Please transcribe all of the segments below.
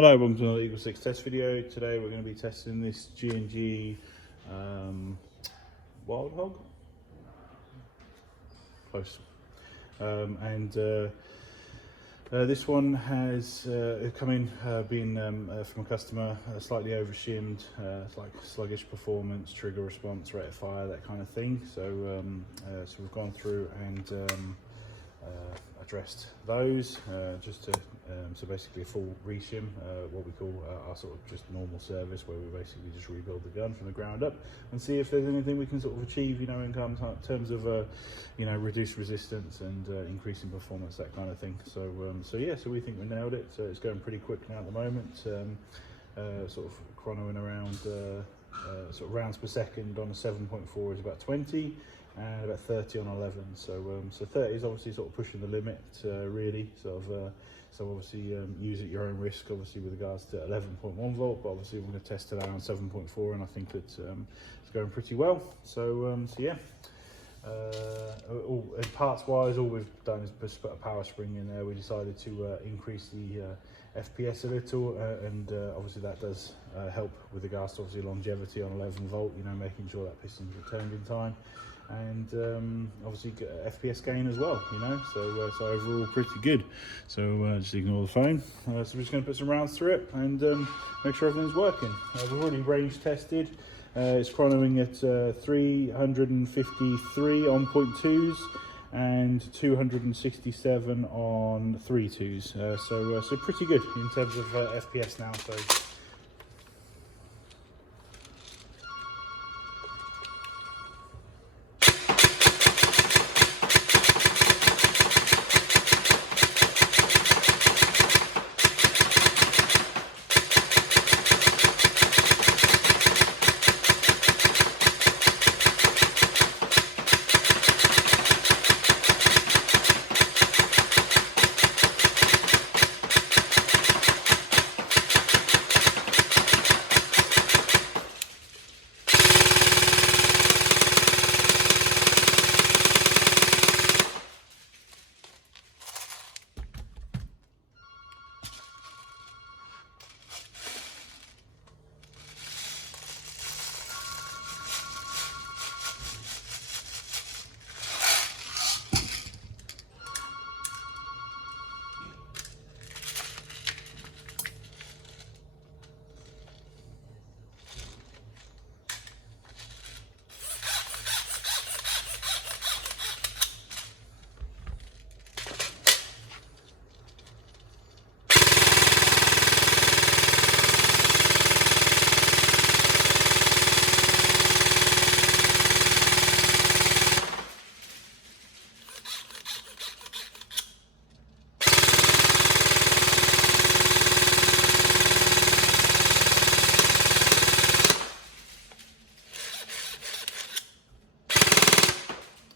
Hello, welcome to another Eagle 6 test video. Today we're going to be testing this G&G Warthog. Close. This one has come in being from a customer slightly over-shimmed. It's like sluggish performance, trigger response, rate of fire, that kind of thing. So so we've gone through and addressed those just to so basically a full reshim, what we call our sort of just normal service, where we basically just rebuild the gun from the ground up and see if there's anything we can sort of achieve, you know, in terms of you know, reduced resistance and increasing performance, that kind of thing. So so yeah, so we think we nailed it. So it's going pretty quick now at the moment, sort of chronoing around sort of rounds per second on a 7.4 is about 20 and about 30 on 11. So so 30 is obviously sort of pushing the limit, really sort of so obviously use at your own risk, obviously, with regards to 11.1 volt, but obviously we're going to test it out on 7.4, and I think that it's going pretty well. So so yeah, parts wise, all we've done is just put a power spring in there. We decided to increase the FPS a little, and obviously that does help with regards to obviously longevity on 11 volt, you know, making sure that piston's returned in time, and obviously FPS gain as well, you know, so so overall pretty good. So just ignore the phone. So we're just going to put some rounds through it and make sure everything's working. We've already range tested. It's chronoing at 353 on 0.2s and 267 on 3.2s. So pretty good in terms of FPS now. So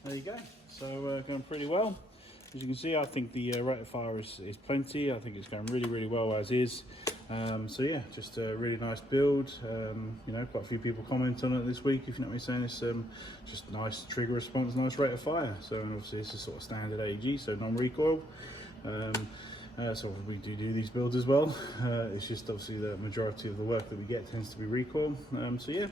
there you go. So going pretty well. As you can see, I think the rate of fire is plenty. I think it's going really well as is. So yeah, just a really nice build. You know, quite a few people comment on it this week, if you know what I'm saying. It's just nice trigger response, nice rate of fire. So obviously this is sort of standard AEG, so non-recoil. So we do these builds as well. It's just obviously the majority of the work that we get tends to be recoil. So yeah,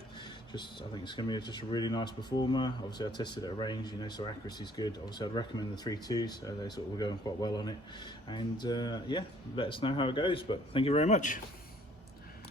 just I think it's going to be just a really nice performer. Obviously I tested at a range, you know, so accuracy is good. Obviously I'd recommend the 3.2s. They sort of were going quite well on it. And yeah, let us know how it goes. But thank you very much.